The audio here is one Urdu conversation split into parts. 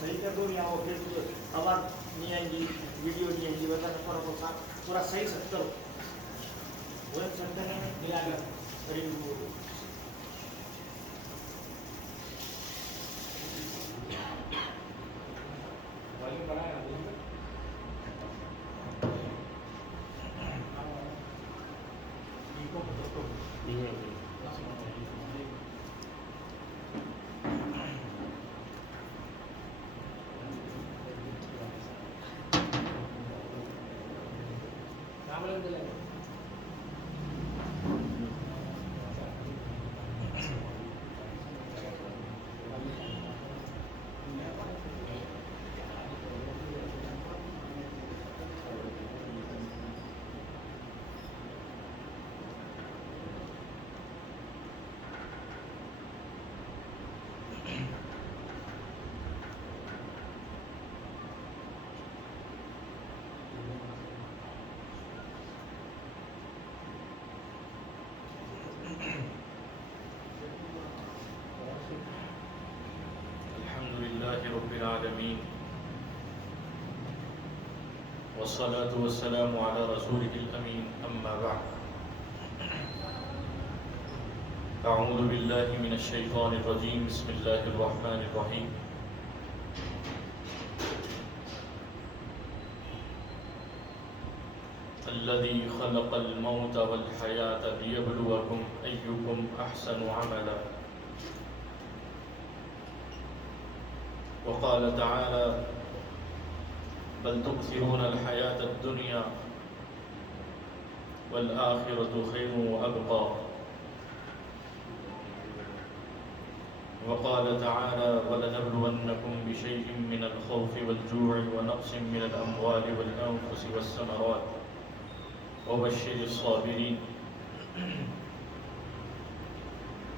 صحیح کر دو یا پھر آواز نہیں آئیں گی، ویڈیو نہیں آئیں گی، تھوڑا بہت پورا صحیح سے کرو. وہ سنتے ہیں ملا کر قریب والیوم بڑھایا رب العالمين والصلاة والسلام على رسوله الأمين أما بعد أعوذ بالله من الشيطان الرجيم بسم الله الرحمن الرحيم الذي خلق الموت والحياة ليبلوكم أيكم أحسن عملا وقال تعالى بل تؤثرون الحياة الدنيا والآخرة خير وأبقى وقال تعالى ولنبلونكم بشيء من الخوف والجوع ونقص من الأموال والأنفس والثمرات وبشر الصابرين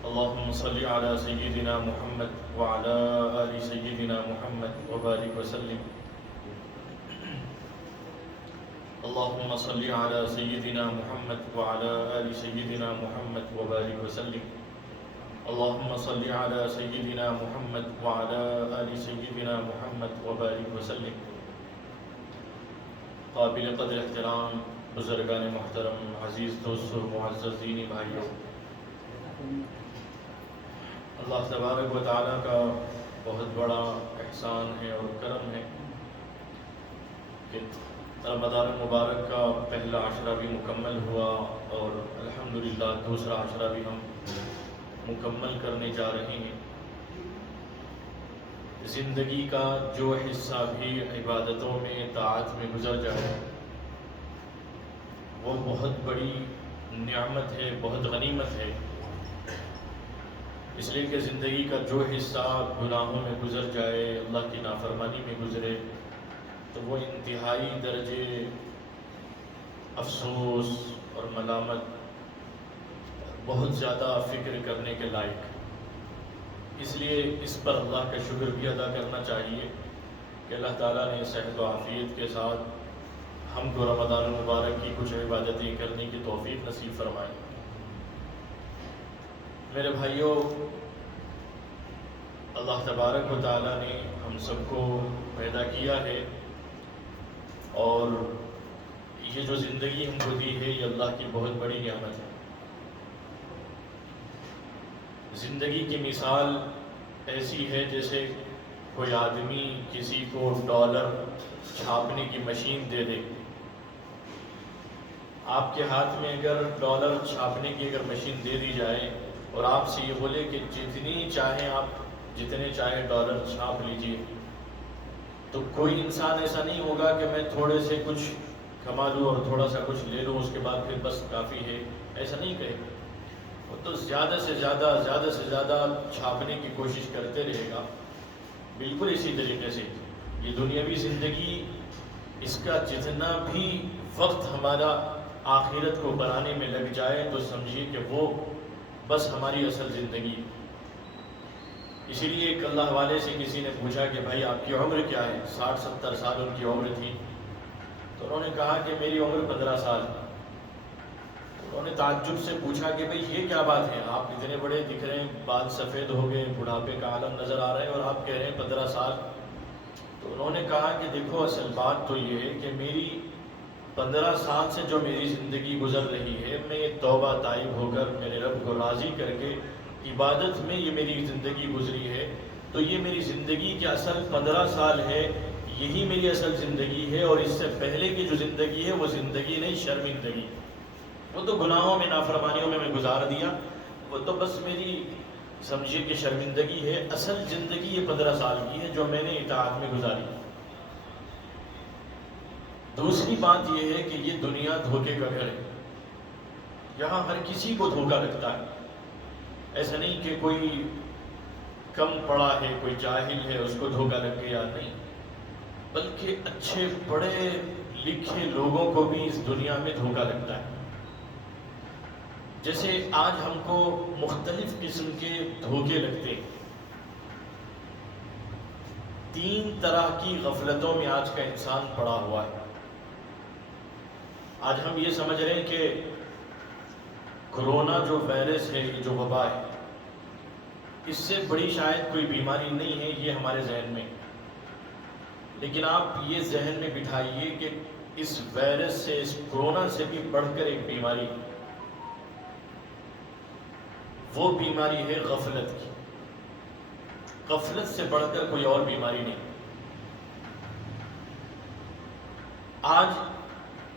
اللهم صل على سيدنا محمد وعلى آل سيدنا محمد وبارك وسلم اللهم صل على سيدنا محمد وعلى آل سيدنا محمد وبارك وسلم اللهم صل على سيدنا محمد وعلى آل سيدنا محمد وبارك وسلم. قابل قدر احترام بزرگان محترم، عزیز دوستو، معزز دینی بھائیوں، اللہ تبارک و تعالیٰ کا بہت بڑا احسان ہے اور کرم ہے کہ رمضان المبارک کا پہلا عشرہ بھی مکمل ہوا اور الحمدللہ دوسرا عشرہ بھی ہم مکمل کرنے جا رہے ہیں. زندگی کا جو حصہ بھی عبادتوں میں، طاعت میں گزر جائے وہ بہت بڑی نعمت ہے، بہت غنیمت ہے. اس لیے کہ زندگی کا جو حصہ گناہوں میں گزر جائے، اللہ کی نافرمانی میں گزرے، تو وہ انتہائی درجے افسوس اور ملامت، بہت زیادہ فکر کرنے کے لائق. اس لیے اس پر اللہ کا شکر بھی ادا کرنا چاہیے کہ اللہ تعالیٰ نے صحت و عافیت کے ساتھ ہم کو رمضان المبارک کی کچھ عبادتیں کرنے کی توفیق نصیب فرمائے. میرے بھائیوں، اللہ تبارک و تعالیٰ نے ہم سب کو پیدا کیا ہے اور یہ جو زندگی ہم کو دی ہے یہ اللہ کی بہت بڑی نعمت ہے. زندگی کی مثال ایسی ہے جیسے کوئی آدمی کسی کو ڈالر چھاپنے کی مشین دے دے. آپ کے ہاتھ میں اگر ڈالر چھاپنے کی اگر مشین دے دی جائے اور آپ سے یہ بولے کہ جتنی چاہیں آپ جتنے چاہیں ڈالر چھاپ لیجئے، تو کوئی انسان ایسا نہیں ہوگا کہ میں تھوڑے سے کچھ کما لوں اور تھوڑا سا کچھ لے لوں اس کے بعد پھر بس کافی ہے، ایسا نہیں کہے گا. وہ تو زیادہ سے زیادہ چھاپنے کی کوشش کرتے رہے گا. بالکل اسی طریقے سے یہ دنیاوی زندگی، اس کا جتنا بھی وقت ہمارا آخرت کو بنانے میں لگ جائے تو سمجھیے کہ وہ بس ہماری اصل زندگی. اسی لیے ایک اللہ والے سے کسی نے پوچھا کہ بھائی آپ کی عمر کیا ہے؟ 60-70 سال ان کی عمر تھی. تو انہوں نے کہا کہ میری عمر 15 سال. انہوں نے تعجب سے پوچھا کہ بھئی یہ کیا بات ہے، آپ اتنے بڑے دکھ رہے ہیں، بال سفید ہو گئے، بڑھاپے کا عالم نظر آ رہا ہے، اور آپ کہہ رہے ہیں 15 سال. تو انہوں نے کہا کہ دیکھو اصل بات تو یہ ہے کہ میری 15 سال سے جو میری زندگی گزر رہی ہے، میں یہ توبہ طائب ہو کر میرے رب کو راضی کر کے عبادت میں یہ میری زندگی گزری ہے. تو یہ میری زندگی کے اصل 15 سال ہے، یہی میری اصل زندگی ہے، اور اس سے پہلے کی جو زندگی ہے وہ زندگی نہیں، شرمندگی. وہ تو گناہوں میں، نافرمانیوں میں گزار دیا، وہ تو بس میری سمجھیے کہ شرمندگی ہے. اصل زندگی یہ 15 سال کی ہے جو میں نے اطاعت میں گزاری. دوسری بات یہ ہے کہ یہ دنیا دھوکے کا گھر ہے، یہاں ہر کسی کو دھوکا لگتا ہے. ایسا نہیں کہ کوئی کم پڑھا ہے، کوئی جاہل ہے، اس کو دھوکا لگ گیا، نہیں، بلکہ اچھے پڑھے لکھے لوگوں کو بھی اس دنیا میں دھوکا لگتا ہے. جیسے آج ہم کو مختلف قسم کے دھوکے لگتے ہیں. 3 طرح کی غفلتوں میں آج کا انسان پڑا ہوا ہے. آج ہم یہ سمجھ رہے ہیں کہ کرونا جو وائرس ہے، یہ جو وبا ہے، اس سے بڑی شاید کوئی بیماری نہیں ہے، یہ ہمارے ذہن میں. لیکن آپ یہ ذہن میں بٹھائیے کہ اس وائرس سے، اس کرونا سے بھی بڑھ کر ایک بیماری، وہ بیماری ہے غفلت کی. غفلت سے بڑھ کر کوئی اور بیماری نہیں. آج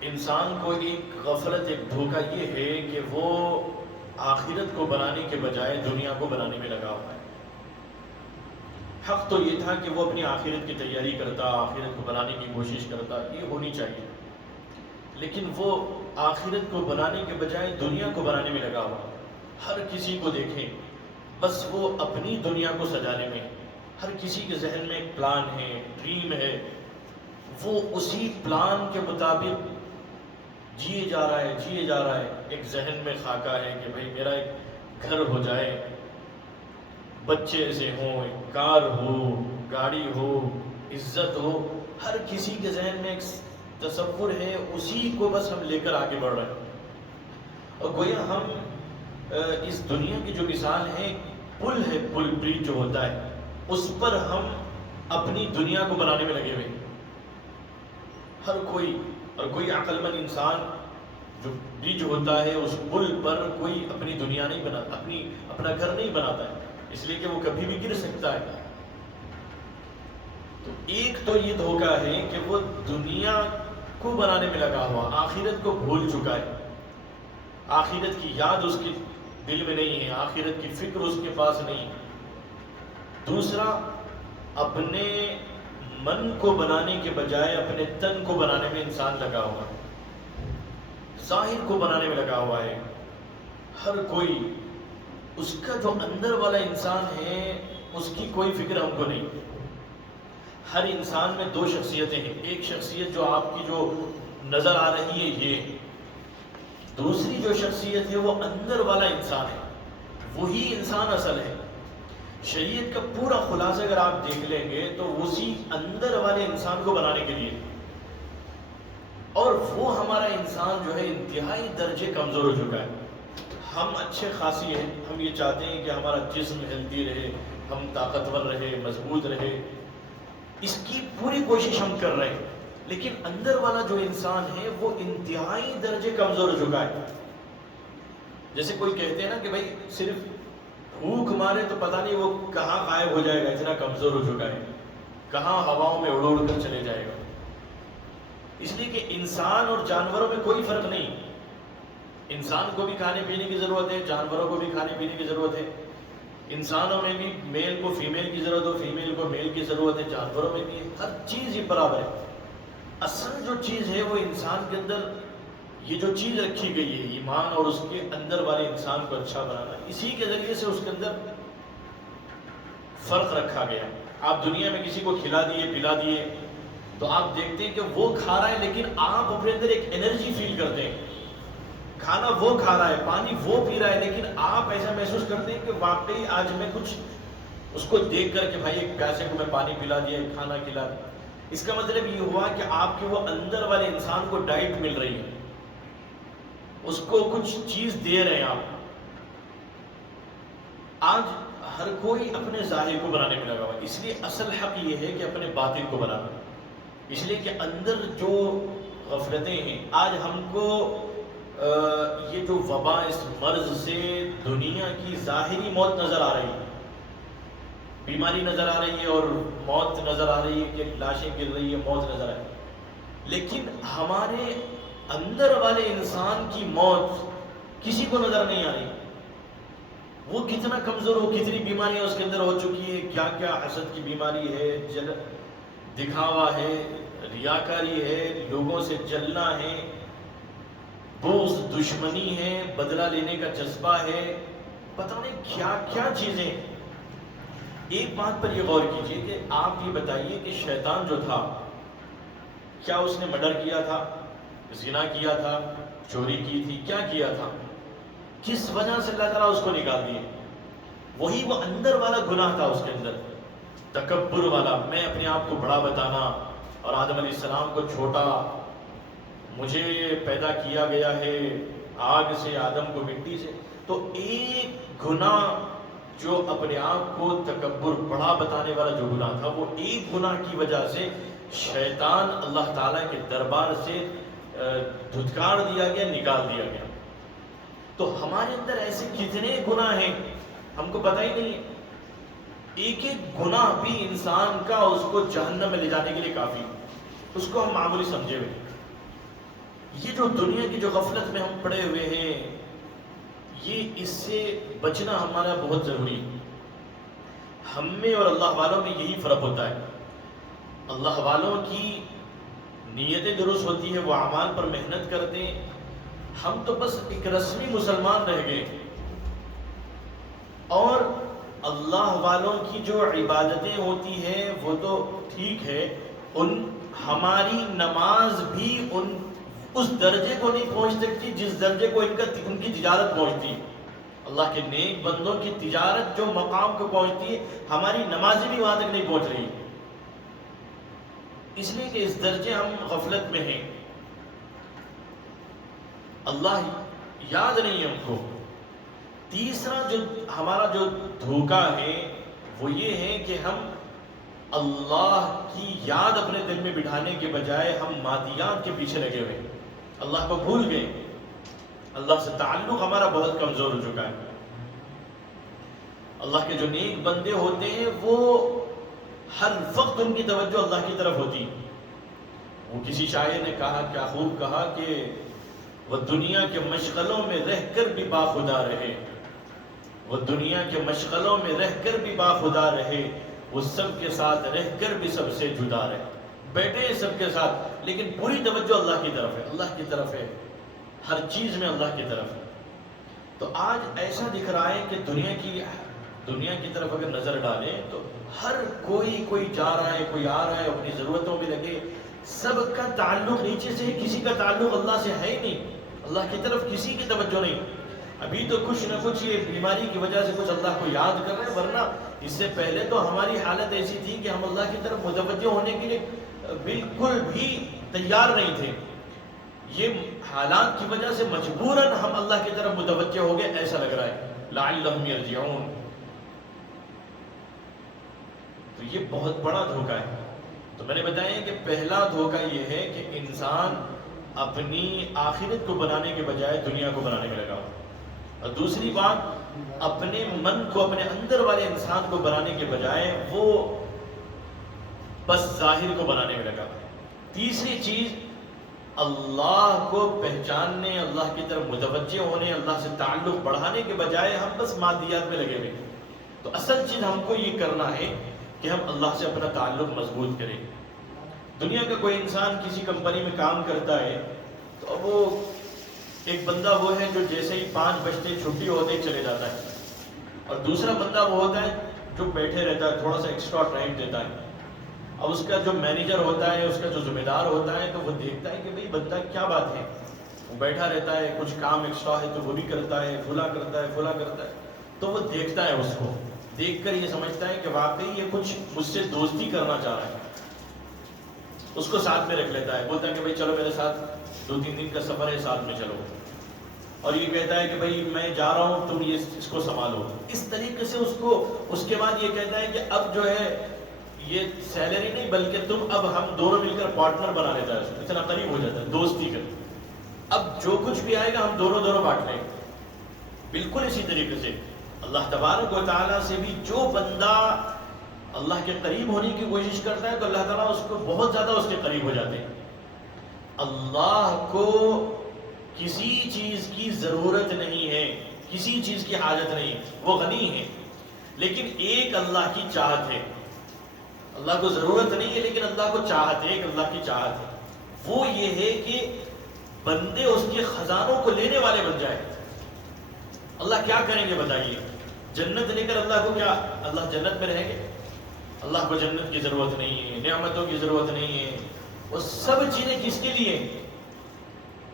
انسان کو ایک غفلت، ایک دھوکہ یہ ہے کہ وہ آخرت کو بنانے کے بجائے دنیا کو بنانے میں لگا ہوا ہے. حق تو یہ تھا کہ وہ اپنی آخرت کی تیاری کرتا، آخرت کو بنانے کی کوشش کرتا، یہ ہونی چاہیے. لیکن وہ آخرت کو بنانے کے بجائے دنیا کو بنانے میں لگا ہوا. ہر کسی کو دیکھیں، بس وہ اپنی دنیا کو سجانے میں، ہر کسی کے ذہن میں ایک پلان ہے، ڈریم ہے، وہ اسی پلان کے مطابق جیے جا رہا ہے، جیے جا رہا ہے. ایک ذہن میں خاکہ ہے کہ بھئی میرا ایک گھر ہو جائے، بچے ایسے ہوں، ایک کار ہو، گاڑی ہو، عزت ہو. ہر کسی کے ذہن میں ایک تصور ہے، اسی کو بس ہم لے کر آگے بڑھ رہے ہیں. اور گویا ہم اس دنیا کی جو مثال ہے، پل ہے، پل برج جو ہوتا ہے، اس پر ہم اپنی دنیا کو بنانے میں لگے ہوئے. ہر کوئی، اور کوئی عقل مند انسان جو برج ہوتا ہے اس پل پر کوئی اپنی دنیا نہیں بناتا، اپنا گھر نہیں بناتا ہے، اس لیے کہ وہ کبھی بھی گر سکتا ہے. تو ایک تو یہ دھوکہ ہے کہ وہ دنیا کو بنانے میں لگا ہوا، آخرت کو بھول چکا ہے. آخرت کی یاد اس کے دل میں نہیں ہے، آخرت کی فکر اس کے پاس نہیں. دوسرا، اپنے من کو بنانے کے بجائے اپنے تن کو بنانے میں انسان لگا ہوا ہے، ظاہر کو بنانے میں لگا ہوا ہے. ہر کوئی، اس کا جو اندر والا انسان ہے اس کی کوئی فکر ہم کو نہیں. ہر انسان میں 2 شخصیتیں ہیں. ایک شخصیت جو آپ کی جو نظر آ رہی ہے یہ، دوسری جو شخصیت ہے وہ اندر والا انسان ہے، وہی انسان اصل ہے. شریعت کا پورا خلاصہ اگر آپ دیکھ لیں گے تو اسی اندر والے انسان کو بنانے کے لیے، اور وہ ہمارا انسان جو ہے انتہائی درجے کمزور ہو چکا ہے. ہم اچھے خاصی ہیں، ہم یہ چاہتے ہیں کہ ہمارا جسم ہیلدی رہے، ہم طاقتور رہے، مضبوط رہے، اس کی پوری کوشش ہم کر رہے ہیں. لیکن اندر والا جو انسان ہے وہ انتہائی درجے کمزور ہو چکا ہے. جیسے کوئی کہتے ہیں نا کہ بھائی صرف پھونک مارے تو پتہ نہیں وہ کہاں غائب ہو جائے گا، اتنا کمزور ہو چکا ہے، کہاں ہواؤں میں اڑ اڑ کر چلے جائے گا. اس لیے کہ انسان اور جانوروں میں کوئی فرق نہیں. انسان کو بھی کھانے پینے کی ضرورت ہے، جانوروں کو بھی کھانے پینے کی ضرورت ہے. انسانوں میں بھی میل کو فیمیل کی ضرورت ہے، فیمیل کو میل کی ضرورت ہے، جانوروں میں بھی ہر چیز ہی برابر ہے. اصل جو چیز ہے وہ انسان کے اندر یہ جو چیز رکھی گئی ہے، ایمان اور اس کے اندر والے انسان کو اچھا بنانا، اسی کے ذریعے سے اس کے اندر فرق رکھا گیا. آپ دنیا میں کسی کو کھلا دیے، پلا دیے، تو آپ دیکھتے ہیں کہ وہ کھا رہا ہے لیکن آپ اپنے اندر ایک انرجی فیل کرتے ہیں. کھانا وہ کھا رہا ہے، پانی وہ پی رہا ہے، لیکن آپ ایسا محسوس کرتے ہیں کہ واقعی آج میں کچھ اس کو دیکھ کر کہ بھائی ایک پیاسے کو میں پانی پلا دیا، کھانا کھلا دیا. اس کا مطلب یہ ہوا کہ آپ کے وہ اندر والے انسان کو ڈائٹ مل رہی ہے، اس کو کچھ چیز دے رہے ہیں آپ. آج ہر کوئی اپنے ظاہر کو بنانے میں لگا ہوا ہے، اس لیے اصل حق یہ ہے کہ اپنے باطن کو بنانا. اس لیے کہ اندر جو غفلتیں ہیں، آج ہم کو یہ جو وبا، اس مرض سے دنیا کی ظاہری موت نظر آ رہی ہے، بیماری نظر آ رہی ہے اور موت نظر آ رہی ہے کہ لاشیں گر رہی ہے، موت نظر آئی، لیکن ہمارے اندر والے انسان کی موت کسی کو نظر نہیں آ رہی. وہ کتنا کمزور ہو، کتنی بیماریاں اس کے اندر ہو چکی ہے، کیا کیا حسد کی بیماری ہے، دکھاوا ہے، ریاکاری ہے، لوگوں سے جلنا ہے، بغض، دشمنی ہے، بدلہ لینے کا جذبہ ہے، پتہ نہیں کیا کیا چیزیں. ایک بات پر یہ غور کیجئے کہ آپ یہ بتائیے کہ شیطان جو تھا، کیا اس نے مرڈر کیا تھا، زنا کیا تھا، چوری کی تھی، کیا کیا تھا؟ کس وجہ سے اللہ تعالیٰ اس کو نکال دیے؟ وہی وہ اندر والا گناہ تھا اس کے اندر، تکبر والا، میں اپنے آپ کو بڑا بتانا، اور آدم علیہ السلام کو چھوٹا. مجھے پیدا کیا گیا ہے آگ سے، آدم کو مٹی سے. تو ایک گناہ جو اپنے آپ کو تکبر، بڑا بتانے والا جو گناہ تھا، وہ ایک گناہ کی وجہ سے شیطان اللہ تعالیٰ کے دربار سے دھتکار دیا گیا، نکال دیا گیا. تو ہمارے اندر ایسے کتنے گناہ ہیں ہم کو پتہ ہی نہیں ہے. ایک ایک گناہ بھی انسان کا اس کو جہنم میں لے جانے کے لیے کافی، اس کو ہم معمولی سمجھے ہوئے. یہ جو دنیا کی جو غفلت میں ہم پڑے ہوئے ہیں، یہ اس سے بچنا ہمارا بہت ضروری ہے. ہم میں اور اللہ والوں میں یہی فرق ہوتا ہے. اللہ والوں کی نیتیں درست ہوتی ہے، وہ اعمال پر محنت کرتے ہیں. ہم تو بس ایک رسمی مسلمان رہ گئے. اور اللہ والوں کی جو عبادتیں ہوتی ہیں وہ تو ٹھیک ہے، ہماری نماز بھی اس درجے کو نہیں پہنچ سکتی جس درجے کو ان کی تجارت پہنچتی ہے. اللہ کے نیک بندوں کی تجارت جو مقام کو پہنچتی ہے، ہماری نمازیں بھی وہاں تک نہیں پہنچ رہی. اس لیے کہ اس درجے ہم غفلت میں ہیں، اللہ یاد نہیں ہے ہم کو. تیسرا جو ہمارا جو دھوکہ ہے وہ یہ ہے کہ ہم اللہ کی یاد اپنے دل میں بٹھانے کے بجائے ہم مادیات کے پیچھے لگے ہوئے، اللہ کو بھول گئے. اللہ سے تعلق ہمارا بہت کمزور ہو چکا ہے. اللہ کے جو نیک بندے ہوتے ہیں وہ ہر وقت ان کی توجہ اللہ کی طرف ہوتی. وہ کسی شاعر نے کہا، کیا خوب کہا، کہ وہ دنیا کے مشغلوں میں رہ کر بھی باخدا رہے، وہ دنیا کے مشغلوں میں رہ کر بھی باخدا رہے، وہ سب کے ساتھ رہ کر بھی سب سے جدا رہے. بیٹھے سب کے ساتھ لیکن پوری توجہ اللہ کی طرف ہے، اللہ کی طرف ہے، ہر چیز میں اللہ کی طرف ہے. تو آج ایسا دکھ رہا ہے کہ دنیا کی طرف اگر نظر ڈالیں تو ہر کوئی جا رہا ہے، کوئی آ رہا ہے، اپنی ضرورتوں میں لگے. سب کا تعلق نیچے سے، کسی کا تعلق اللہ سے ہے ہی نہیں، اللہ کی طرف کسی کی توجہ نہیں. ابھی تو کچھ نہ کچھ یہ بیماری کی وجہ سے کچھ اللہ کو یاد کر رہے ہیں، ورنہ اس سے پہلے تو ہماری حالت ایسی تھی کہ ہم اللہ کی طرف متوجہ ہونے کے لیے بالکل بھی تیار نہیں تھے. یہ حالات کی وجہ سے مجبوراً ہم اللہ کی طرف متوجہ ہو گئے، ایسا لگ رہا ہے. لعلہم یرجعون. تو یہ بہت بڑا دھوکہ ہے. تو میں نے بتایا کہ پہلا دھوکہ یہ ہے کہ انسان اپنی آخرت کو بنانے کے بجائے دنیا کو بنانے میں لگا. اور دوسری بات، اپنے من کو، اپنے اندر والے انسان کو بنانے کے بجائے وہ بس ظاہر کو بنانے میں لگا. تیسری چیز، اللہ کو پہچاننے، اللہ کی طرف متوجہ ہونے، اللہ سے تعلق بڑھانے کے بجائے ہم بس مادیات میں لگے ہوئے. تو اصل چیز ہم کو یہ کرنا ہے کہ ہم اللہ سے اپنا تعلق مضبوط کریں. دنیا کا کوئی انسان کسی کمپنی میں کام کرتا ہے تو وہ ایک بندہ وہ ہے جو جیسے ہی 5 بجتے چھٹی ہوتے ہی چلے جاتا ہے، اور دوسرا بندہ وہ ہوتا ہے جو بیٹھے رہتا ہے، تھوڑا سا ایکسٹرا ٹائم دیتا ہے. اب اس کا جو مینیجر ہوتا ہے، اس کا جو ذمہ دار ہوتا ہے، تو وہ دیکھتا ہے کہ بھئی بندہ کیا بات ہے، وہ بیٹھا رہتا ہے، کچھ کام ایکسٹرا ہے تو وہ بھی کرتا ہے، فلاں کرتا ہے. تو وہ دیکھتا ہے، اس کو دیکھ کر یہ سمجھتا ہے کہ واقعی یہ کچھ مجھ سے دوستی کرنا چاہ رہا ہے. اس کو ساتھ میں رکھ لیتا ہے، بولتا ہے کہ بھئی چلو میرے ساتھ 2-3 دن کا سفر ہے، ساتھ میں چلو. اور یہ کہتا ہے کہ بھائی میں جا رہا ہوں تم اس کو سنبھالو، اس طریقے سے اس کے بعد یہ کہتا ہے کہ اب جو ہے یہ سیلری نہیں بلکہ تم اب ہم دونوں مل کر پارٹنر بنا لیتا ہے، اتنا قریب ہو جاتا ہے دوستی کر، اب جو کچھ بھی آئے گا ہم دونوں بانٹ لیں گے۔ بالکل اسی طریقے سے اللہ تبارک و تعالیٰ سے بھی جو بندہ اللہ کے قریب ہونے کی کوشش کرتا ہے تو اللہ تعالیٰ اس کو بہت زیادہ اس کے قریب ہو جاتے ہیں۔ اللہ کو کسی چیز کی ضرورت نہیں ہے، کسی چیز کی حاجت نہیں، وہ غنی ہے، لیکن ایک اللہ کی چاہت ہے۔ اللہ کو ضرورت نہیں ہے لیکن اللہ کو چاہت ہے، ایک اللہ کی چاہت ہے، وہ یہ ہے کہ بندے اس کے خزانوں کو لینے والے بن جائے۔ اللہ کیا کریں گے بتائیے؟ جنت لے کر اللہ کو کیا، اللہ جنت میں رہیں گے؟ اللہ کو جنت کی ضرورت نہیں ہے، نعمتوں کی ضرورت نہیں ہے، وہ سب چیزیں کس کے لیے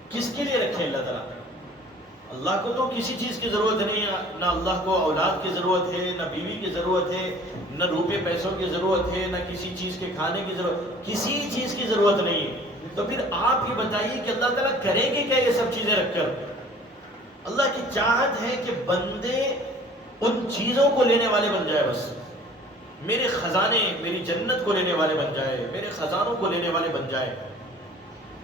کس کے لیے رکھے اللہ تعالیٰ؟ اللہ کو تو کسی چیز کی ضرورت نہیں ہے، نہ اللہ کو اولاد کی ضرورت ہے، نہ بیوی کی ضرورت ہے، نہ روپے پیسوں کی ضرورت ہے، نہ کسی چیز کے کھانے کی ضرورت، کسی چیز کی ضرورت نہیں ہے۔ تو پھر آپ یہ بتائیے کہ اللہ تعالیٰ کریں گے کیا یہ سب چیزیں رکھ کر؟ اللہ کی چاہت ہے کہ بندے ان چیزوں کو لینے والے بن جائے، بس میرے خزانے، میری جنت کو لینے والے بن جائے، میرے خزانوں کو لینے والے بن جائے۔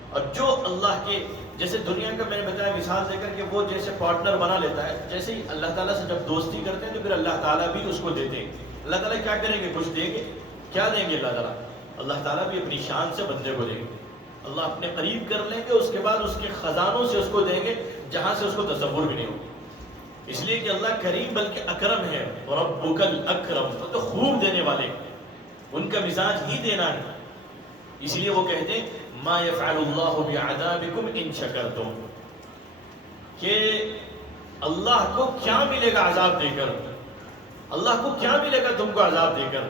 اور جو اللہ کے جیسے دنیا کا میں نے بتایا مثال دے کر کہ وہ جیسے پارٹنر بنا لیتا ہے، جیسے ہی اللہ تعالیٰ سے جب دوستی کرتے ہیں تو پھر اللہ تعالیٰ بھی اس کو دیتے ہیں۔ اللہ تعالیٰ کیا کریں گے؟ کچھ دیں گے، کیا دیں گے اللہ تعالیٰ؟ اللہ تعالیٰ بھی اپنی شان سے بندے کو دیں گے، اللہ اپنے قریب کر لیں گے، اس کے بعد اس کے خزانوں سے اس کو دیں گے جہاں سے اس کو تصور بھی نہیں ہوگا۔ اس لیے کہ اللہ کریم بلکہ اکرم ہے، ربک الاکرم، تو خوب دینے والے، ان کا مزاج ہی دینا ہے۔ اس لیے وہ کہتے ہیں ما یفعل اللہ بعذابکم ان شکرتم، کہ اللہ کو کیا ملے گا عذاب دے کر، اللہ کو کیا ملے گا تم کو عذاب دے کر،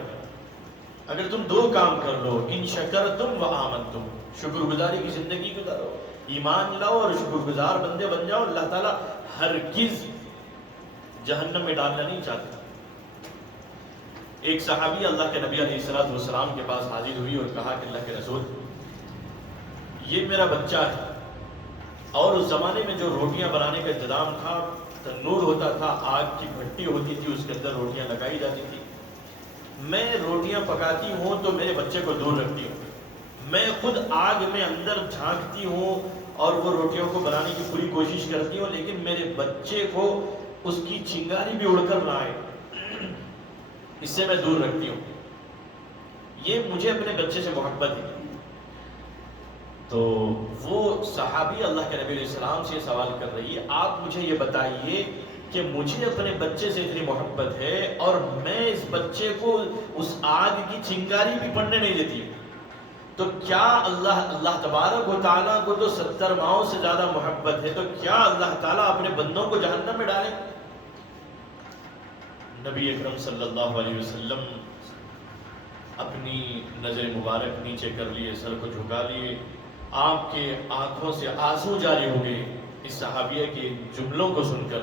اگر تم دو کام کر لو، ان شکرتم و آمنتم، شکر گزاری کی زندگی گزارو، ایمان لاؤ اور شکر گزار بندے بن جاؤ، اللہ تعالیٰ ہرگز جہنم میں ڈالنا نہیں چاہتا۔ ایک صحابی اللہ کے نبی علیہ السلام کے پاس حاضر ہوئی اور کہا کہ اللہ کے رسول، یہ میرا بچہ ہے، اور اس زمانے میں جو روٹیاں بنانے کا انتظام تھا، تنور ہوتا تھا، آگ کی بھٹی ہوتی تھی، اس کے اندر روٹیاں لگائی جاتی تھی، میں روٹیاں پکاتی ہوں تو میرے بچے کو دور رکھتی ہوں، میں خود آگ میں اندر جھانکتی ہوں اور وہ روٹیوں کو بنانے کی پوری کوشش کرتی ہوں، لیکن میرے بچے کو اس کی چنگاری بھی اڑ کر نہ آئے، اس سے میں دور رکھتی ہوں، یہ مجھے اپنے بچے سے محبت ہے۔ تو وہ صحابی اللہ کے نبی علیہ السلام سے سوال کر رہی ہے، آپ مجھے یہ بتائیے کہ مجھے اپنے بچے سے اتنی محبت ہے اور میں اس بچے کو اس آگ کی چنگاری بھی پڑنے نہیں دیتی، تو کیا اللہ تبارک و تعالیٰ کو تو 70 ماؤں سے زیادہ محبت ہے، تو کیا اللہ تعالیٰ اپنے بندوں کو جہنم میں ڈالے؟ نبی اکرم صلی اللہ علیہ وسلم اپنی نظر مبارک نیچے کر لیے، سر کو جھکا لیے، آپ کے آنکھوں سے آنسو جاری ہو گئے اس صحابیہ کے جملوں کو سن کر۔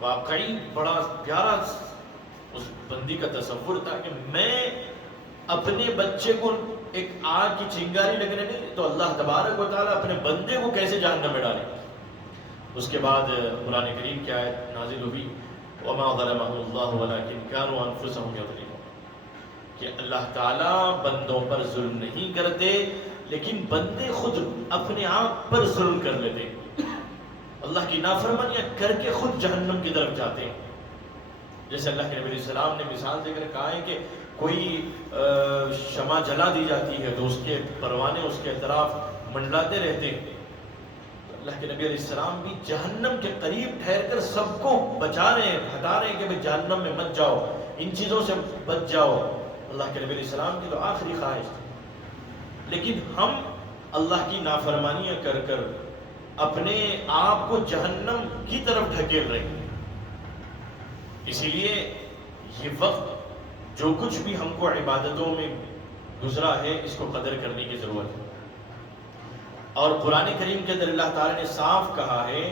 واقعی بڑا پیارا اس بندی کا تصور تھا کہ میں اپنے بچے کو ایک آگ کی چنگاری لگنے نہیں، تو اللہ تبارک و تعالیٰ اپنے بندے کو کیسے جہنم میں ڈالے؟ اس کے بعد قرآن کریم کی آیت نازل ہوئی، وَمَا ظَلَمَهُمُ اللَّهُ وَلَكِنْ كَانُوا أَنفُسَهُمْ يَظْلِمُونَ، کہ اللہ تعالیٰ بندوں پر ظلم نہیں کرتے لیکن بندے خود اپنے آپ پر ظلم کر لیتے، اللہ کی نافرمانیاں کر کے خود جہنم کی طرف جاتے ہیں۔ جیسے اللہ کے نبی علیہ السلام نے مثال دے کر کہا ہے کہ کوئی شمع جلا دی جاتی ہے تو اس کے پروانے اس کے اطراف منڈلاتے رہتے ہیں، تو اللہ کے نبی علیہ السلام بھی جہنم کے قریب ٹھہر کر سب کو بچا رہے ہیں، ہٹا رہے ہیں کہ بھئی جہنم میں مت جاؤ، ان چیزوں سے بچ جاؤ۔ اللہ کے نبی علیہ السلام کی تو آخری خواہش تھی، لیکن ہم اللہ کی نافرمانیاں کر کر اپنے آپ کو جہنم کی طرف ڈھکیل رہے ہیں۔ اسی لیے یہ وقت جو کچھ بھی ہم کو عبادتوں میں گزرا ہے اس کو قدر کرنے کی ضرورت ہے، اور قرآن کریم کے اندر اللہ تعالیٰ نے صاف کہا ہے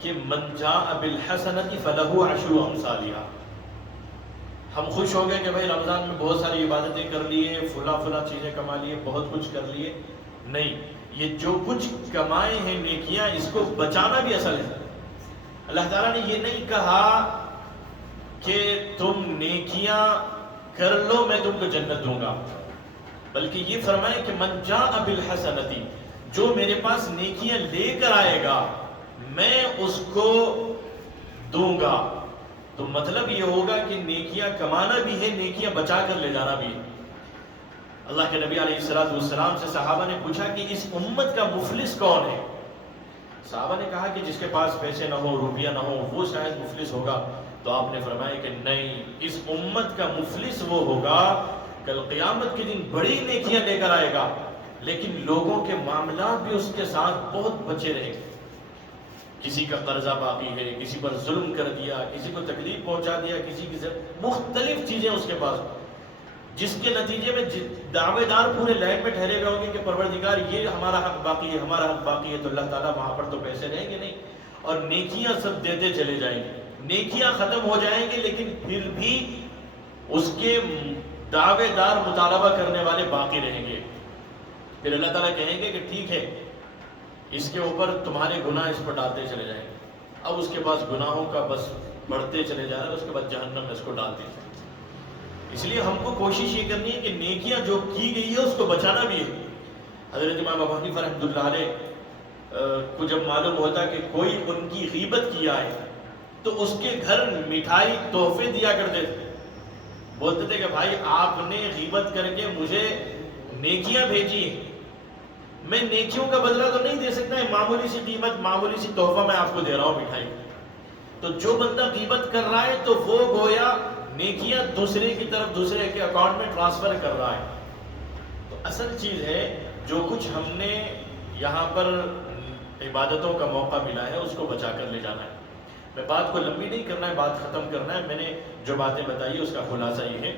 کہ من جاء بالحسنۃ فلہ عشر امثالھا۔ ہم خوش ہو گئے کہ بھائی رمضان میں بہت ساری عبادتیں کر لیے، فلاں چیزیں کما لیے، بہت کچھ کر لیے، نہیں، یہ جو کچھ کمائے ہیں نیکیاں، اس کو بچانا بھی اصل ہے۔ اللہ تعالیٰ نے یہ نہیں کہا کہ تم نیکیاں کر لو میں تم کو جنت دوں گا، بلکہ یہ فرمائے کہ من جاء بالحسنتی، جو میرے پاس نیکیاں لے کر آئے گا میں اس کو دوں گا۔ تو مطلب یہ ہوگا کہ نیکیاں کمانا بھی ہے، نیکیاں بچا کر لے جانا بھی ہے۔ اللہ کے نبی علیہ السلام سے صحابہ نے پوچھا کہ اس امت کا مفلس کون ہے؟ صحابہ نے کہا کہ جس کے پاس پیسے نہ ہو، روپیہ نہ ہو، وہ شاید مفلس ہوگا۔ تو آپ نے فرمایا کہ نہیں، اس امت کا مفلس وہ ہوگا کل قیامت کے دن بڑی نیکیاں لے کر آئے گا، لیکن لوگوں کے معاملات بھی اس کے ساتھ بہت بچے رہے گے۔ کسی کا قرضہ باقی ہے، کسی پر ظلم کر دیا، کسی کو تکلیف پہنچا دیا، کسی کی مختلف چیزیں اس کے پاس، جس کے نتیجے میں دعوے دار پورے لائن میں ٹھہرے ہوئے ہوں گے کہ پروردگار یہ ہمارا حق باقی ہے، ہمارا حق باقی ہے، تو اللہ تعالیٰ وہاں پر تو پیسے رہیں گے نہیں، اور نیکیاں سب دیتے چلے جائیں گے، نیکیاں ختم ہو جائیں گے، لیکن پھر بھی اس کے دعوے دار مطالبہ کرنے والے باقی رہیں گے۔ پھر اللہ تعالیٰ کہیں گے کہ ٹھیک ہے، اس کے اوپر تمہارے گناہ اس پر ڈالتے چلے جائیں گے۔ اب اس کے پاس گناہوں کا بس بڑھتے چلے جا رہا ہے، اس کے بعد جہنم میں اس کو ڈالتے ہیں۔ اس لیے ہم کو کوشش یہ کرنی ہے کہ نیکیاں جو کی گئی ہے اس کو بچانا بھی ہے۔ حضرت امام ابو حنیفہ رحمۃ اللہ علیہ کو جب معلوم ہوتا کہ کوئی ان کی غیبت کیا ہے تو اس کے گھر مٹھائی تحفے دیا کرتے تھے، بولتے تھے کہ بھائی آپ نے غیبت کر کے مجھے نیکیاں بھیجی ہیں، میں نیکیوں کا بدلہ تو نہیں دے سکتا، ہے معمولی سی قیمت، معمولی سی تحفہ میں آپ کو دے رہا ہوں مٹھائی۔ تو جو بندہ غیبت کر رہا ہے تو وہ گویا نیکیاں دوسرے کی طرف، دوسرے کے اکاؤنٹ میں ٹرانسفر کر رہا ہے۔ تو اصل چیز ہے جو کچھ ہم نے یہاں پر عبادتوں کا موقع ملا ہے اس کو بچا کر لے جانا ہے۔ میں بات کو لمبی نہیں کرنا ہے، بات ختم کرنا ہے۔ میں نے جو باتیں بتائی اس کا خلاصہ یہ ہے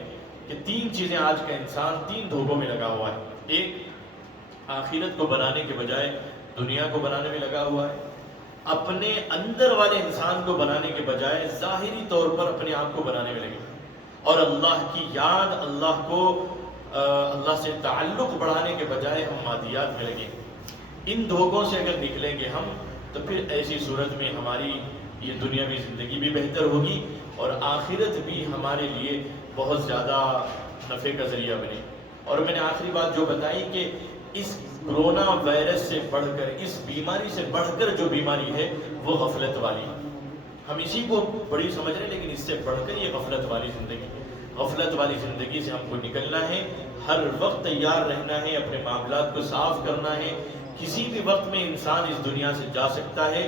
کہ تین چیزیں آج کا انسان تین دھوکوں میں لگا ہوا ہے۔ ایک، آخرت کو بنانے کے بجائے دنیا کو بنانے میں لگا ہوا ہے، اپنے اندر والے انسان کو بنانے کے بجائے ظاہری طور پر اپنے آپ کو بنانے میں لگے، اور اللہ کی یاد، اللہ سے تعلق بڑھانے کے بجائے ہم مادیات میں لگے۔ ان دھوکوں سے اگر نکلیں گے ہم تو پھر ایسی صورت میں ہماری یہ دنیاوی زندگی بھی بہتر ہوگی اور آخرت بھی ہمارے لیے بہت زیادہ نفع کا ذریعہ بنے۔ اور میں نے آخری بات جو بتائی کہ اس کرونا وائرس سے بڑھ کر، اس بیماری سے بڑھ کر جو بیماری ہے وہ غفلت والی، ہم اسی کو بڑی سمجھ رہے ہیں، لیکن اس سے بڑھ کر یہ غفلت والی زندگی، غفلت والی زندگی سے ہم کو نکلنا ہے۔ ہر وقت تیار رہنا ہے، اپنے معاملات کو صاف کرنا ہے۔ کسی بھی وقت میں انسان اس دنیا سے جا سکتا ہے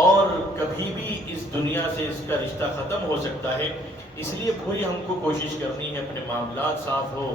اور کبھی بھی اس دنیا سے اس کا رشتہ ختم ہو سکتا ہے۔ اس لیے پوری ہم کو کوشش کرنی ہے اپنے معاملات صاف ہو،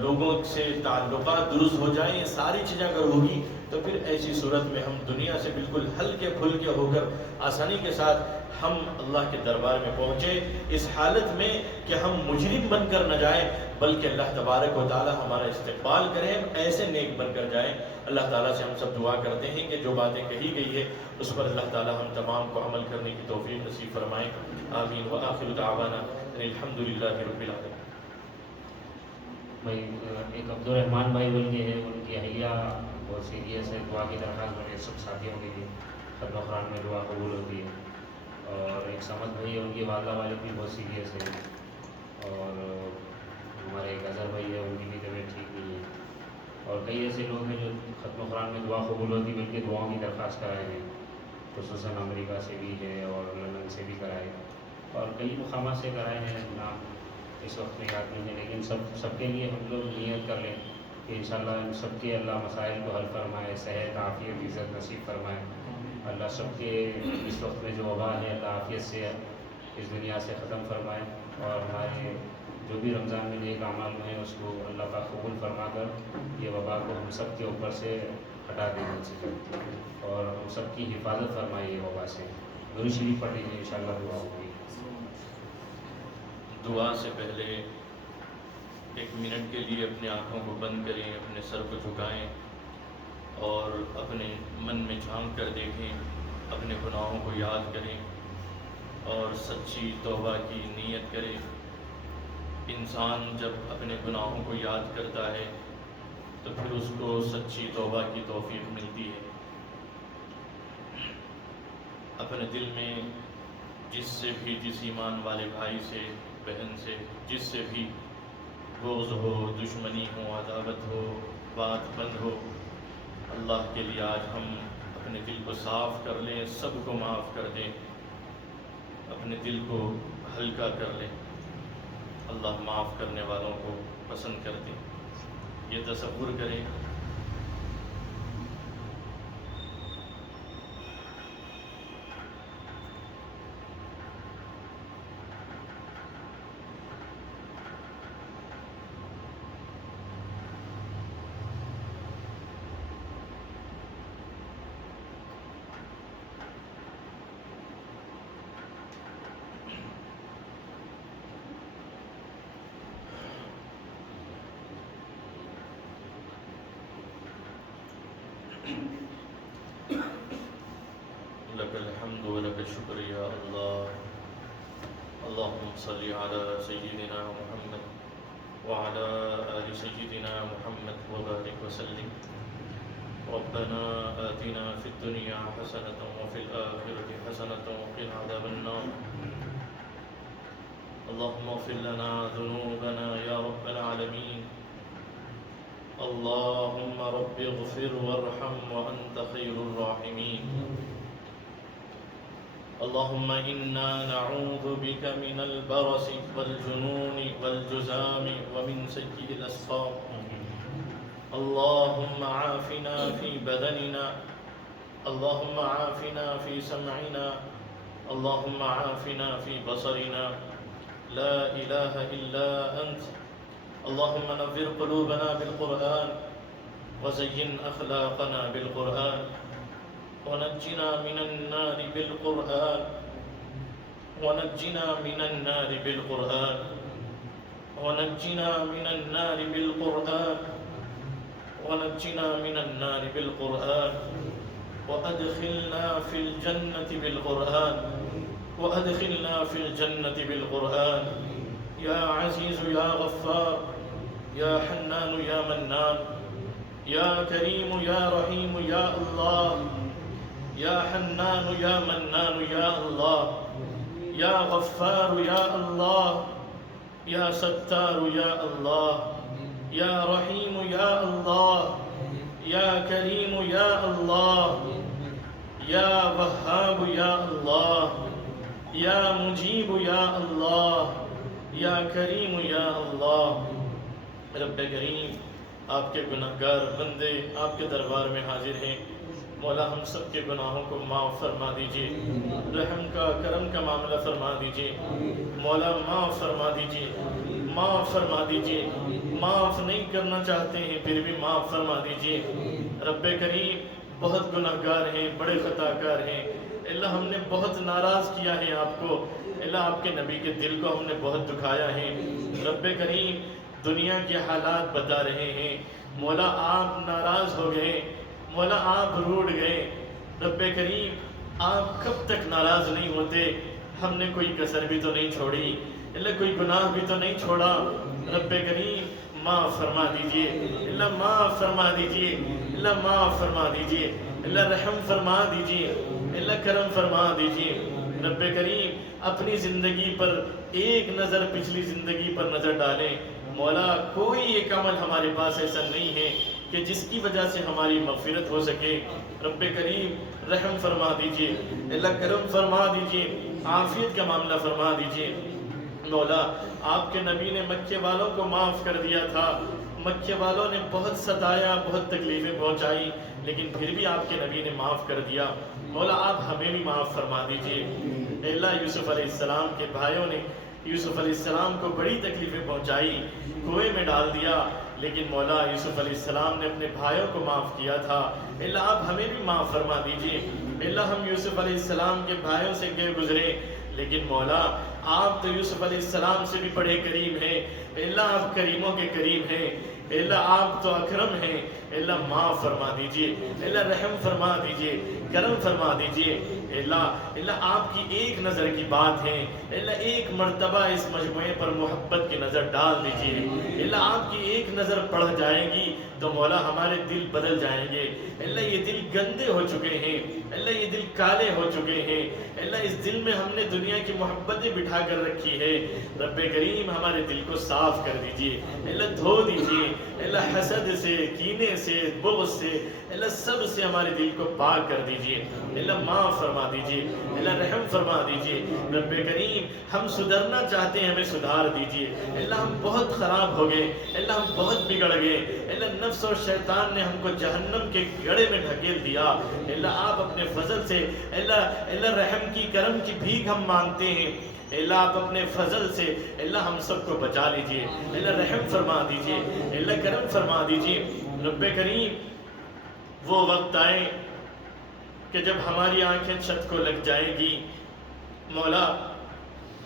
لوگوں سے تعلقات درست ہو جائیں۔ یہ ساری چیزیں اگر ہوگی تو پھر ایسی صورت میں ہم دنیا سے بالکل ہلکے پھلکے ہو کر آسانی کے ساتھ ہم اللہ کے دربار میں پہنچے، اس حالت میں کہ ہم مجرم بن کر نہ جائیں بلکہ اللہ تبارک و تعالی ہمارا استقبال کریں، ہم ایسے نیک بن کر جائیں۔ اللہ تعالیٰ سے ہم سب دعا کرتے ہیں کہ جو باتیں کہی گئی ہے اس پر اللہ تعالیٰ ہم تمام کو عمل کرنے کی توفیق نصیب فرمائیں۔ آمین وآخر دعوانا الحمد للہ رب العالمین۔ بھائی ایک عبدالرحمٰن بھائی بول کے ہے، ان کی اہلیہ بہت سیریس ہے، دعا کی درخواست میرے سب ساتھیوں کے لیے، ختم قرآن میں دعا قبول ہوتی ہے۔ اور ایک سمد بھائی ہے، ان کی والدہ والد بھی بہت سیریس ہے، اور ہمارے ایک اظہر بھائی ہے، ان کی بھی طبیعت ٹھیک نہیں ہے، اور کئی ایسے لوگ ہیں جو ختم قرآن میں دعا قبول ہوتی بلکہ دعاؤں کی درخواست کرائے ہیں، خصوصاً امریکہ سے بھی ہے اور لندن سے بھی کرائے، اور کئی مقامات سے کرائے ہیں، نام اس وقت میں یاد نہیں ہے، لیکن سب کے لیے ہم لوگ نیت کر لیں کہ انشاءاللہ ان سب کے اللہ مسائل کو حل فرمائے، صحت، عافیت، عزت نصیب فرمائے۔ اللہ سب کے اس وقت میں جو وبا ہے اللہ عافیت سے اس دنیا سے ختم فرمائے، اور ہمارے جو بھی رمضان میں نیک اعمال میں ہے اس کو اللہ پاک قبول فرما کر یہ وبا کو ہم سب کے اوپر سے ہٹا دے ان سے، اور ہم سب کی حفاظت فرمائے یہ وبا سے۔ درود شریف پڑھ لیجیے، انشاءاللہ دعا ہوگی۔ دعا سے پہلے ایک منٹ کے لیے اپنے آنکھوں کو بند کریں، اپنے سر کو جھکائیں اور اپنے من میں جھانک کر دیکھیں، اپنے گناہوں کو یاد کریں اور سچی توبہ کی نیت کریں۔ انسان جب اپنے گناہوں کو یاد کرتا ہے تو پھر اس کو سچی توبہ کی توفیق ملتی ہے۔ اپنے دل میں جس سے بھی، جس ایمان والے بھائی سے، بہن سے، جس سے بھی بغض ہو، دشمنی ہو، عداوت ہو، بات بند ہو، اللہ کے لیے آج ہم اپنے دل کو صاف کر لیں، سب کو معاف کر دیں، اپنے دل کو ہلکا کر لیں۔ اللہ معاف کرنے والوں کو پسند کر دیں۔ یہ تصور کریں لك الحمد ولك الشكر يا الله. اللهم صل على سيدنا محمد وعلى آل سيدنا محمد وبارك وسلم. ربنا آتنا في الدنيا حسنة وفي الآخرة حسنة وقنا عذاب النار. اللهم اغفر لنا ذنوبنا يا رب العالمين. اللهم رب اغفر وارحم وأنت خير الراحمين. اللهم إنا نعوذ بك من البرص والجنون والجذام ومن سيء الأسقام. اللهم عافنا في بدننا، اللهم عافنا في سمعنا، اللهم عافنا في بصرنا. لا إله إلا أنت. اللهم نور قلوبنا بالقرآن وزين أخلاقنا بالقرآن ونجنا من النار بالقرآن، ونجنا من النار بالقرآن، ونجنا من النار بالقرآن، ونجنا من النار بالقرآن، وأدخلنا في الجنة بالقرآن، وأدخلنا في الجنة بالقرآن. يا عزيز يا غفار، يا حنان يا منان، يا كريم يا رحيم يا الله، يا حنان يا منان يا الله، يا غفار يا الله، يا ستار يا الله، يا رحيم يا الله، يا كريم يا الله، يا وهاب يا الله، يا مجيب يا الله، یا کریم یا اللہ. رب کریم، آپ کے گناہگار بندے آپ کے دربار میں حاضر ہیں. مولا ہم سب کے گناہوں کو معاف فرما دیجئے، رحم کا کرم کا معاملہ فرما دیجئے. مولا معاف فرما دیجئے، معاف فرما دیجئے. معاف نہیں کرنا چاہتے ہیں پھر بھی معاف فرما دیجئے. رب کریم، بہت گناہگار ہیں، بڑے خطا کار ہیں. اللہ ہم نے بہت ناراض کیا ہے آپ کو. اللہ آپ کے نبی کے دل کو ہم نے بہت دکھایا ہے. رب کریم، دنیا کے حالات بتا رہے ہیں. مولا آپ ناراض ہو گئے، مولا آپ روٹھ گئے. رب کریم، آپ کب تک ناراض نہیں ہوتے؟ ہم نے کوئی کسر بھی تو نہیں چھوڑی، اللہ کوئی گناہ بھی تو نہیں چھوڑا. رب کریم معاف فرما دیجئے، اللہ معاف فرما دیجئے، اللہ معاف فرما دیجئے، اللہ رحم فرما دیجئے، اللہ کرم فرما دیجئے. رب کریم، اپنی زندگی پر ایک نظر پچھلی زندگی پر نظر ڈالیں. مولا کوئی ایک عمل ہمارے پاس ایسا نہیں ہے کہ جس کی وجہ سے ہماری مغفرت ہو سکے. رب کریم رحم فرما دیجئے، اللہ کرم فرما دیجئے، عافیت کا معاملہ فرما دیجئے. مولا آپ کے نبی نے مکے والوں کو معاف کر دیا تھا. مکے والوں نے بہت ستایا، بہت تکلیفیں پہنچائی، لیکن پھر بھی آپ کے نبی نے معاف کر دیا. مولا آپ ہمیں بھی معاف فرما دیجئے. اے اللہ، یوسف علیہ السلام کے بھائیوں نے یوسف علیہ السلام کو بڑی تکلیفیں پہنچائی، کنویں میں ڈال دیا، لیکن مولا یوسف علیہ السلام نے اپنے بھائیوں کو معاف کیا تھا. اے اللہ آپ ہمیں بھی معاف فرما دیجئے. اے اللہ ہم یوسف علیہ السلام کے بھائیوں سے گئے گزرے، لیکن مولا آپ تو یوسف علیہ السلام سے بھی بڑے کریم ہیں، اللہ آپ کریموں کے کریم ہیں، اللہ آپ تو اکرم ہیں، اللہ معاف فرما دیجئے، اللہ رحم فرما دیجئے، کرم فرما دیجئے، اللہ آپ کی ایک نظر کی بات ہے، اللہ ایک مرتبہ اس مجموعے پر محبت کی نظر ڈال دیجئے، اللہ آپ کی ایک نظر پڑ جائے گی تو مولا ہمارے دل بدل جائیں گے، اللہ یہ دل گندے ہو چکے ہیں، اللہ یہ دل کالے ہو چکے ہیں، اللہ اس دل میں ہم نے دنیا کی محبتیں بٹھا کر رکھی ہے، رب کریم ہمارے دل کو صاف کر دیجئے، اللہ دھو دیجئے، اللہ حسد سے، کینے سے، بغض سے، اللہ سب سے ہمارے دل کو پاک کر دیجئے، اللہ معاف فرما دیجئے، اللہ رحم فرما دیجئے، رب کریم ہم سدھرنا چاہتے ہیں، ہمیں سدھار دیجئے، اللہ ہم بہت خراب ہو گئے، اللہ ہم بہت بگڑ گئے، اللہ نفس اور شیطان نے ہم کو جہنم کے گڑھے میں ڈھکیل دیا، اللہ آپ اپنے فضل سے، اللہ رحم کی کرم کی بھیک ہم مانگتے ہیں، اللہ آپ اپنے فضل سے اللہ ہم سب کو بچا لیجئے، اللہ رحم فرما دیجئے، اللہ کرم فرما دیجئے، رب کریم وہ وقت آئے کہ جب ہماری آنکھیں چھت کو لگ جائے گی، مولا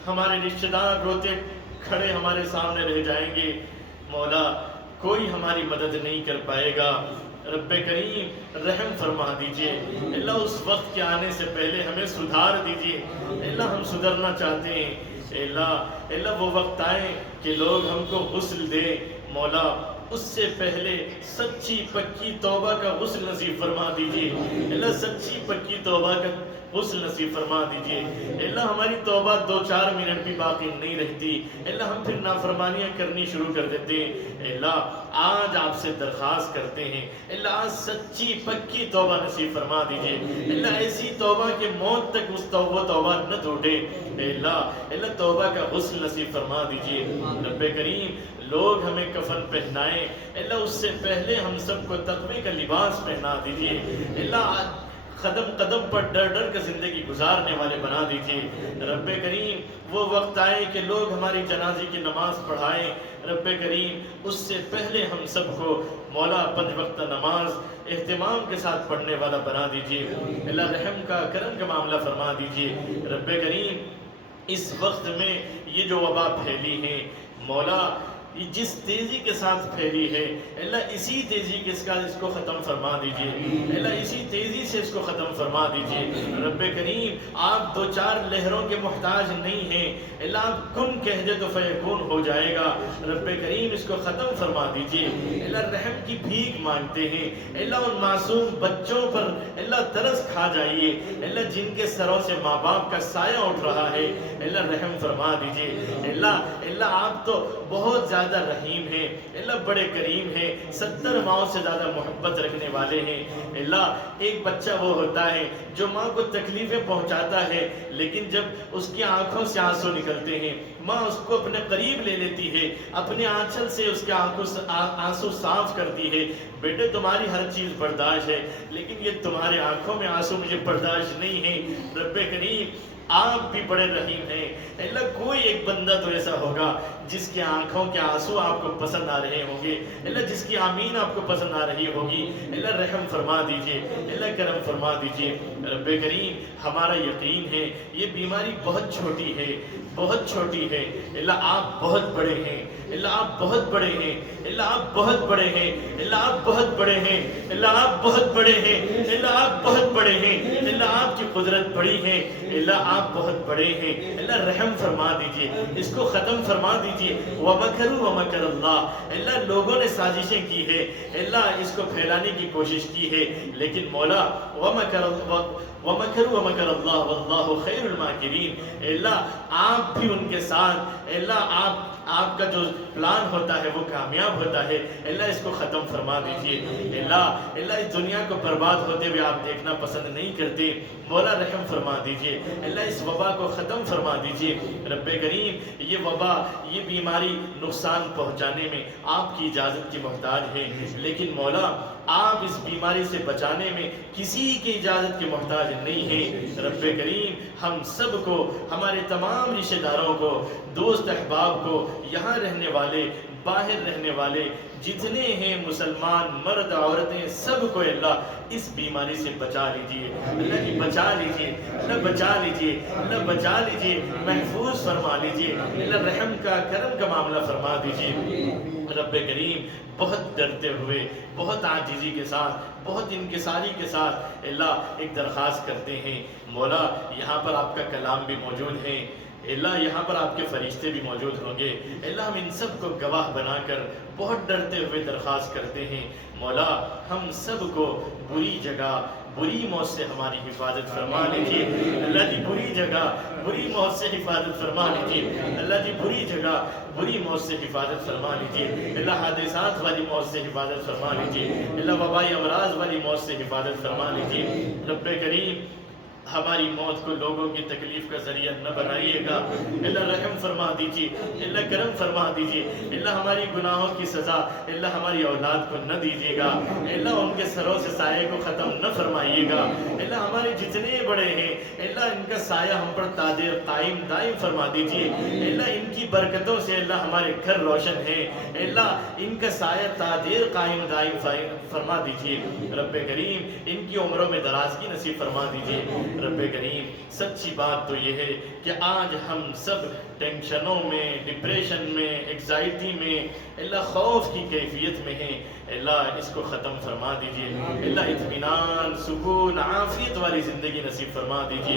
ہمارے رشتہ دار روتے کھڑے ہمارے سامنے رہ جائیں گے، مولا کوئی ہماری مدد نہیں کر پائے گا، رب کریم رحم فرما دیجئے، اللہ اس وقت کے آنے سے پہلے ہمیں سدھار دیجئے، اللہ ہم سدھرنا چاہتے ہیں، اللہ وہ وقت آئے کہ لوگ ہم کو غسل دے، مولا اس سے پہلے سچی پکی توبہ کا غسل نصیب فرما دیجئے، اللہ سچی پکی توبہ کا غسل نصیب فرما دیجئے، اللہ ہماری توبہ 2-4 منٹ بھی باقی نہیں رہتی، اللہ ہم پھر نافرمانیاں کرنی شروع کر دیتے ہیں، اللہ آج آپ سے درخواست کرتے ہیں، اللہ آج سچی پکی توبہ نصیب فرما دیجئے، اللہ ایسی توبہ کہ موت تک وہ توبہ نہ ٹوٹے، اللہ توبہ کا غسل نصیب فرما دیجئے، رب کریم لوگ ہمیں کفن پہنائیں، اللہ اس سے پہلے ہم سب کو تقوی کا لباس پہنا دیجئے، اللہ قدم قدم پر ڈر ڈر کر زندگی گزارنے والے بنا دیجئے، رب کریم وہ وقت آئے کہ لوگ ہماری جنازے کی نماز پڑھائیں، رب کریم اس سے پہلے ہم سب کو مولا 5 وقت نماز اہتمام کے ساتھ پڑھنے والا بنا دیجئے، اللہ رحم کا کرم کا معاملہ فرما دیجئے، رب کریم اس وقت میں یہ جو وبا پھیلی ہے مولا جس تیزی کے ساتھ پھیلی ہے اللہ اسی تیزی کے ساتھ اس کو ختم فرما دیجئے، اللہ اسی تیزی سے اس کو ختم فرما دیجئے، رب کریم آپ 2-4 لہروں کے محتاج نہیں ہیں، اللہ آپ کن کہہ دے تو فیکون ہو جائے گا، رب کریم اس کو ختم فرما دیجئے، اللہ رحم کی بھیک مانگتے ہیں، اللہ ان معصوم بچوں پر اللہ ترس کھا جائیے، اللہ جن کے سروں سے ماں باپ کا سایہ اٹھ رہا ہے اللہ رحم فرما دیجئے، اللہ آپ تو بہت زیادہ رحیم ہیں، اللہ بڑے کریم ہیں، 70 ماؤں سے زیادہ محبت رکھنے والے ہیں، اللہ ایک بچہ وہ ہوتا ہے جو ماں کو تکلیفیں پہنچاتا ہے لیکن جب اس کی آنکھوں سے آنسو نکلتے ہیں ماں اس کو اپنے قریب لے لیتی ہے، اپنے آنچل سے اس کے آنسو صاف کرتی ہے، بیٹے تمہاری ہر چیز برداشت ہے لیکن یہ تمہارے آنکھوں میں آنسو مجھے برداشت نہیں ہے، رب کریم آپ بھی بڑے رحیم ہیں، اللہ کوئی ایک بندہ تو ایسا ہوگا جس کے آنکھوں کے آنسو آپ کو پسند آ رہے ہوں گے، اللہ جس کی آمین آپ کو پسند آ رہی ہوگی، اللہ رحم فرما دیجئے، اللہ کرم فرما دیجئے، رب کریم ہمارا یقین ہے یہ بیماری بہت چھوٹی ہے، بہت چھوٹی ہے، اللہ آپ بہت بڑے ہیں، اللہ آپ بہت بڑے ہیں، اللہ آپ بہت بڑے ہیں، اللہ آپ بہت بڑے ہیں، اللہ آپ بہت بڑے ہیں، اللہ آپ بہت بڑے ہیں، اللہ آپ کی قدرت بڑی ہے، اللہ آپ بہت بڑے ہیں، اللہ رحم فرما دیجئے، اس کو ختم فرما دیجئے، وَمَكَرُوا وَمَكَرَ اللَّهُ، اللہ لوگوں نے سازشیں کی ہے، اللہ اس کو پھیلانے کی کوشش کی ہے لیکن مولا وَمَكَرُوا وَمَكَرَ اللَّهُ وَاللَّهُ خَيْرُ الْمَاكِرِينَ، اللہ آپ بھی ان کے ساتھ، اللہ آپ کا جو پلان ہوتا ہے وہ کامیاب ہوتا ہے، اللہ اس کو ختم فرما دیجئے، اللہ اس دنیا کو برباد ہوتے ہوئے آپ دیکھنا پسند نہیں کرتے، مولا رحم فرما دیجئے، اللہ اس وبا کو ختم فرما دیجئے، رب کریم یہ وبا یہ بیماری نقصان پہنچانے میں آپ کی اجازت کی محتاج ہے لیکن مولا آپ اس بیماری سے بچانے میں کسی کی اجازت کے محتاج نہیں ہیں، رب کریم ہم سب کو، ہمارے تمام رشتہ داروں کو، دوست احباب کو، یہاں رہنے والے باہر رہنے والے جتنے ہیں مسلمان مرد عورتیں سب کو اللہ اس بیماری سے بچا لیجئے، اللہ جی بچا لیجئے، اللہ بچا لیجئے، اللہ بچا لیجئے، محفوظ فرما لیجئے، اللہ رحم کا کرم کا معاملہ فرما دیجئے۔ رب کریم بہت ڈرتے ہوئے، بہت عاجزی کے ساتھ، بہت انکساری کے ساتھ اللہ ایک درخواست کرتے ہیں، مولا یہاں پر آپ کا کلام بھی موجود ہے، اللہ یہاں پر آپ کے فرشتے بھی موجود ہوں گے، اللہ ہم ان سب کو گواہ بنا کر بہت ڈرتے ہوئے درخواست کرتے ہیں، مولا ہم سب کو بری جگہ بری موت سے ہماری حفاظت فرما لیجیے، اللہ جی بری جگہ بری موت سے حفاظت فرما لیجیے، اللہ جی بری جگہ بری موت سے حفاظت فرما لیجیے، اللہ حادثات والی موت سے حفاظت فرما لیجیے، اللہ وبائی امراض والی موت سے حفاظت فرما لیجیے۔ رب کریم ہماری موت کو لوگوں کی تکلیف کا ذریعہ نہ بنائیے گا، اللہ رحم فرما دیجیے، اللہ کرم فرما دیجیے، اللہ ہماری گناہوں کی سزا اللہ ہماری اولاد کو نہ دیجیے گا، اللہ ان کے سروں سے سائے کو ختم نہ فرمائیے گا، اللہ ہمارے جتنے بڑے ہیں اللہ ان کا سایہ ہم پر تادیر قائم دائم فرما دیجیے، اللہ ان کی برکتوں سے اللہ ہمارے گھر روشن ہیں، اللہ ان کا سایہ تادیر قائم دائم فرما دیجیے، رب کریم ان کی عمروں میں درازگی نصیب فرما دیجیے۔ رب کریم سچی بات تو یہ ہے کہ آج ہم سب ٹینشنوں میں، ڈپریشن میں، ایگزائٹی میں، اللہ خوف کی کیفیت میں ہیں، اللہ اس کو ختم فرما دیجئے، اللہ اطمینان سکون عافیت والی زندگی نصیب فرما دیجئے۔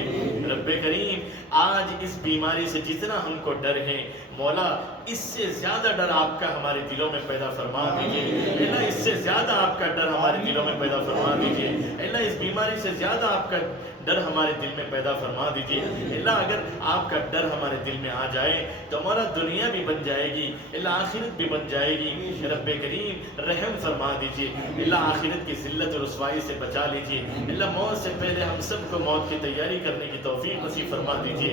رب کریم آج اس بیماری سے جتنا ہم کو ڈر ہے مولا اس سے زیادہ ڈر آپ کا ہمارے دلوں میں پیدا فرما دیجئے، اللہ اس سے زیادہ آپ کا ڈر ہمارے دلوں میں پیدا فرما دیجئے، اللہ اس بیماری سے زیادہ آپ کا ڈر ہمارے دل میں پیدا فرما دیجئے، اللہ اگر آپ کا ڈر ہمارے دل میں آ جائے تو ہمارا دنیا بھی بن جائے گی، اللہ آخرت بھی بن جائے گی، رب کریم رحم فرما دیجئے، اللہ آخرت کی ذلت اور رسوائی سے بچا لیجئے، اللہ موت سے پہلے ہم سب کو موت کی تیاری کرنے کی توفیق نصیب فرما دیجئے،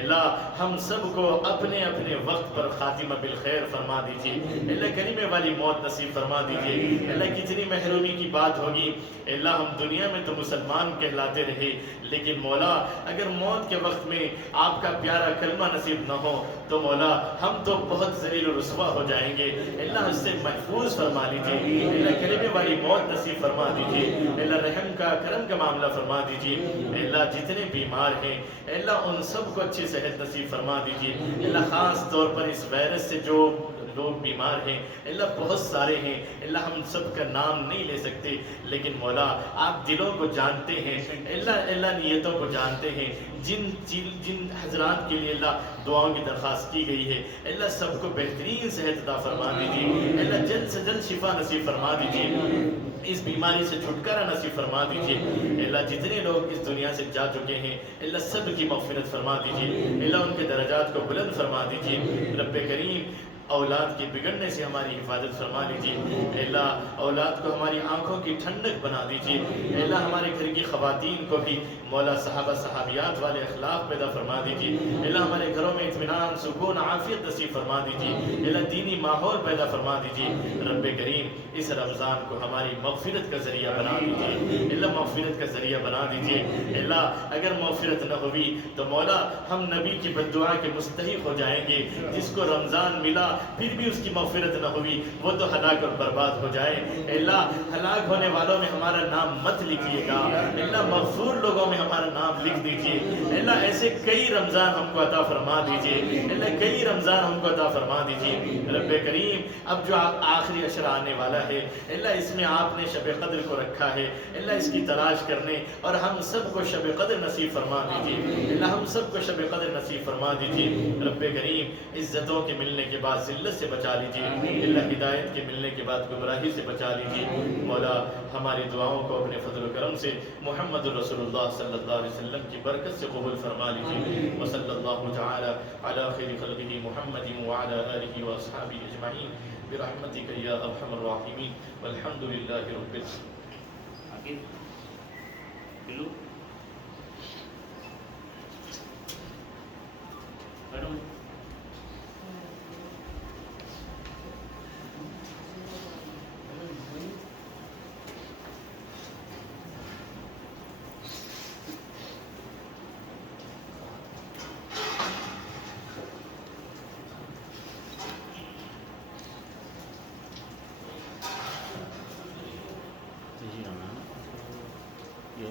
اللہ ہم سب کو اپنے اپنے وقت پر خاتمہ بالخیر فرما دیجئے، اللہ کریمے والی موت نصیب فرما دیجئے، اللہ کتنی محرومی کی بات ہوگی، اللہ ہم دنیا میں تو مسلمان کہلاتے رہے لیکن مولا اگر موت کے وقت میں آپ کا پیارا کلمہ نصیب نہ ہو تو مولا ہم تو بہت ذلیل و رسوا ہو جائیں گے، اللہ اس سے محفوظ فرما لیجئے، اللہ کلمے والی موت نصیب فرما دیجئے، اللہ رحم کا کرم کا معاملہ فرما دیجئے، اللہ جتنے بیمار ہیں اللہ ان سب کو اچھی صحت نصیب فرما دیجئے، اللہ خاص طور پر اس وائرس سے جو لوگ بیمار ہیں اللہ بہت سارے ہیں، اللہ ہم سب کا نام نہیں لے سکتے لیکن مولا آپ دلوں کو جانتے ہیں، اللہ نیتوں کو جانتے ہیں، جن حضرات کے لیے اللہ دعاؤں کی درخواست کی گئی ہے اللہ سب کو بہترین صحت عطا فرما دیجیے، اللہ جلد سے جلد شفا نصیب فرما دیجیے، اس بیماری سے چھٹکارا نصیب فرما دیجیے، اللہ جتنے لوگ اس دنیا سے جا چکے ہیں اللہ سب کی مغفرت فرما دیجیے، اللہ ان کے درجات کو بلند فرما دیجیے، رب کریم اولاد کے بگڑنے سے ہماری حفاظت فرما لیجیے، اللہ اولاد کو ہماری آنکھوں کی ٹھنڈک بنا دیجیے، اللہ ہمارے گھر کی خواتین کو بھی مولا صحابہ صحابیات والے اخلاق پیدا فرما دیجیے، اللہ ہمارے گھروں میں اطمینان سکون عافیت نصیب فرما دیجیے، اللہ دینی ماحول پیدا فرما دیجیے، رب کریم اس رمضان کو ہماری مغفرت کا ذریعہ بنا دیجیے، اللہ مغفرت کا ذریعہ بنا دیجیے، اللہ اگر مغفرت نہ ہوئی تو مولا ہم نبی کی بددعا کے مستحق ہو جائیں گے، جس کو رمضان ملا پھر بھی اس کی مغفرت نہ ہوئی وہ تو ہلاک اور برباد ہو جائے، اللہ ہلاک ہونے والوں میں ہمارا نام مت لکھیے گا، اللہ مغفور لوگوں میں ہمارا نام لکھ دیجئے، اللہ ایسے کئی رمضان ہم کو عطا فرما دیجئے، اللہ کئی رمضان ہم کو عطا فرما دیجئے، رب کریم اب جو آخری عشر آنے والا ہے اللہ اس میں آپ نے شب قدر کو رکھا ہے، اللہ اس کی تلاش کرنے اور ہم سب کو شب قدر نصیب فرما دیجئے، اللہ ہم سب کو شب قدر نصیب فرما دیجئے، رب کریم عزتوں کے ملنے کے بعد ذلت سے بچا لیجیے، اللہ ہدایت کے ملنے کے بعد گمراہی سے بچا لیجیے، مولا ہماری دعاؤں کو اپنے فضل و کرم سے محمد رسول اللہ صلی اللہ علیہ وسلم کی برکت سے قبول فرما لیجیے، وصلی اللہ تعالی علی خیر خلقہ محمد وعلی آلہ واصحابہ اجمعین برحمتک یا ارحم الراحمین والحمد للہ رب العالمین۔